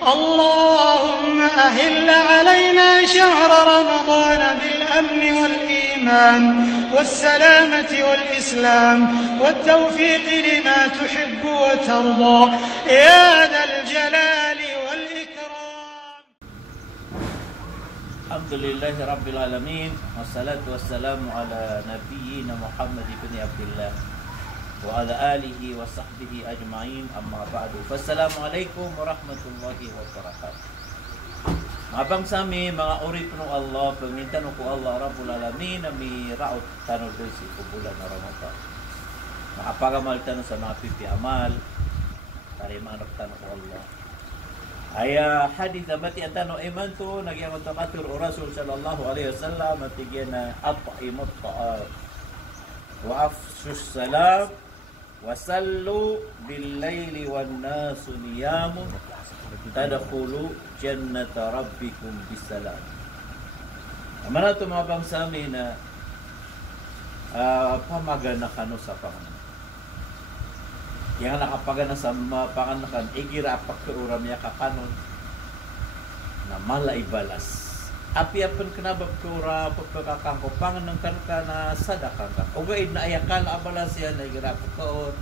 اللهم أهل علينا شهر رمضان بالأمن والإيمان والسلامة والإسلام والتوفيق لما تحب وترضى يا ذا الجلال والإكرام. الحمد لله رب العالمين والصلاة والسلام على نبينا محمد بن عبد الله وعلى آله وصحبه أجمعين أما بعد فالسلام عليكم ورحمة الله وبركاته. Mabang sami mga uri po Allah, pagmintan ko Allah Rabbul Alamin na may raot tanong doon si bulan na Ramadan. Makapagamal tanong sa mga pipi amal, tari mga tanong ko Allah. Ay hadith na bati ang tanong iman to, nagyamot na katur o Rasul sallallahu alaihi wasallam, matigyan na at'imut ta'am wa afsus salam wa sallu bil layli wan nasu niyamun tadkhulu jannata rabbikum bisalam. Amana to mga bang sa amin na pamagana kano sa pangalan. Yang nakapagana sa panganakan igira pagkuram ya kakanon na malaibalas. Api apan kenabab kura pagkakangko pangan ng kanka na sadakang ka. Ugaid na ayakal abalas yan na igira pagkaon.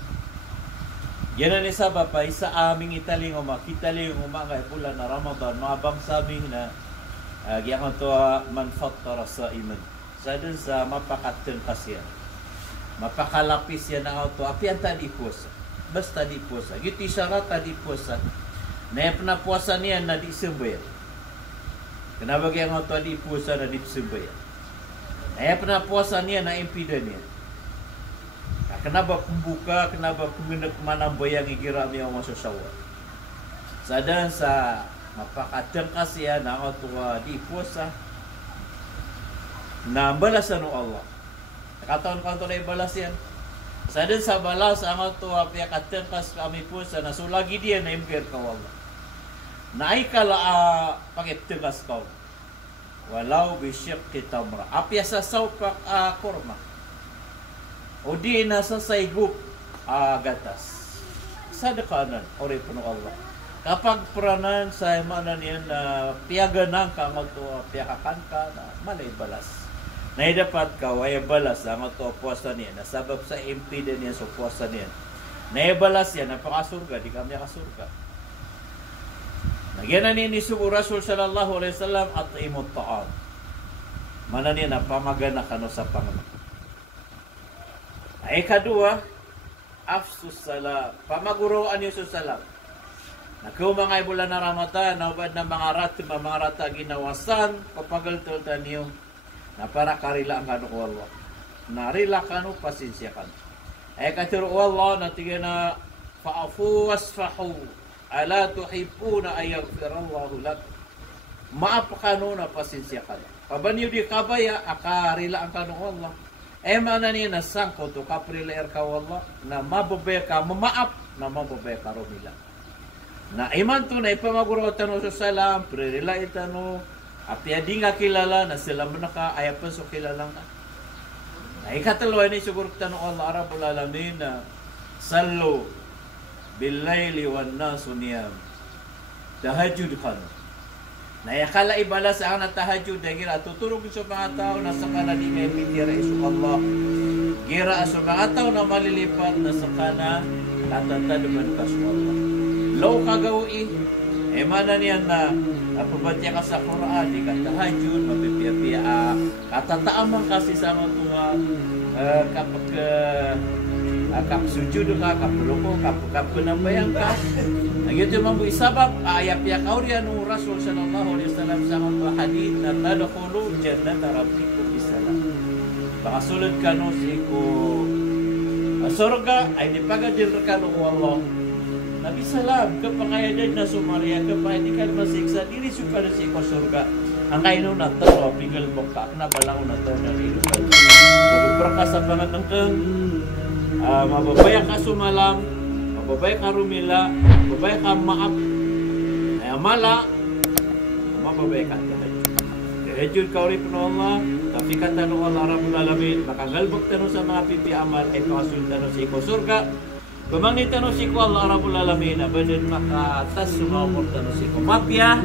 Yan na ni sabapay sa aming italing makitaling umangay bulan na Ramadan, mga bang sabing na giyang ito man faktara sa iman. Sa dun sa mapakatun kasya. Mapakalapis yan ang ito. Api ang tadi puasa. Basta di puasa. Gitu isyarat tadi puasa. Na yung puasa niya na di sembayang. Kenapa giyang ito di puasa na di sembayang. Na yung puasa niya na impidan niya. Kenapa pembuka, kenapa pengenak manambayang igira niya masasawa. Sadan sa mapakadang kasiya na ang tua di puasa na balasan ng Allah. Kataon-kataon na ibalas yan. Sadan sa balas ang tua piyakadang kas kami puasa na so lagi dia na imkir ka Allah. Na ikala pakittegas ka. Walau bisyaqi tamra. Apya sa saupak kurma. O di nasa saigup gatas. Sadakanan, ori po ng Allah. Kapag peranan sa imanan yan na piaganan ka ang ito, piyakakan ka na malay balas. Na dapat ka, ay balas ang ito puasa niya. Nasabab sa impide niya sa puasa niya. Na balas yan, napakasurga, di kami kasurga. Nagyan na niya ni Rasul sallallahu alaihi wasallam at imut ta'am. Mana niya na pamagana ka no sa Panginoon. Ay kadua, afsus salam. Pamaguroan yung salam. Nagkumangay bulan na Ramadan, naubad na mga rata ginawasan, papagaltultan niyo, na para karila ang kanu Allah. Narila kanu, pasinsya kanu. Ay katiro Allah, natigyan na, fa'afu wasfahu, ala tuhibuna ayaghfirallahu lak. Maap kanu na pasinsya kanu. Pabanyo di kabaya, akarila ang kanu Allah. Mana niya na sangko to kapriler ka wallah na mababay ka mamaap na mababay ka rumila. Na iman to na ipamaguro tano sa salam pririla itano api adi nga kilala na sila manaka ayapan so kilala ka. Na ikatalo ni siguro tano Allah Rabbul Alamin na sallu bil laili wan nasu niyam. Tahajjud kan. Na yakala ibalas ang natahajud na gira tuturog sa mga tao na sa kana di may pitira isu Allah. Gira sa mga tao na malilipat na sa kana tatataduman ka sa Allah. Law kagawi mana niyan na pabatya ka sa Quran di ka tahajud mapipiya-piya katataamang kasi sa mga kapag sujud ka kapuloko kapunambayang ka. Nagyo man bu isabab ayat ya kaurian Rasul sallallahu alaihi wasallam sa mga hadith na tadkhulu jannata rabbikum bisalam. Pakasulod kanu siku surga ay dipagadil kanu Allah. Nabi salam ke pangayadan na sumaria ke pahidikan masiksa diri suka na siku surga. Ang kaino na to pinggal bokak na balang na to na hidup. Berkasa banget nengkeng mababaya ka sumalam, mababaya ka rumila, mababaya ka maap, ay amala, mababaya ka tahajud. Tahajud ka uri po Allah, tapi kata Allah Rabbul Alamin, makagalbog tanong sa mga pipi amal, ay pakasul tanong sa ikaw surga, Pemangni tanusiko Allah Rabbul Alamin abadan makaatas sumawur tanusiko mapya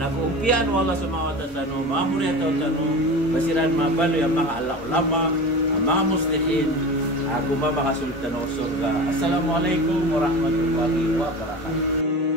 nag-umpian wala sumawat tanu mamuri atau tanu basiran mabalo yang mga Allah ulama ang mga muslimin gumama kasultan o surga. Assalamualaikum warahmatullahi wabarakatuh.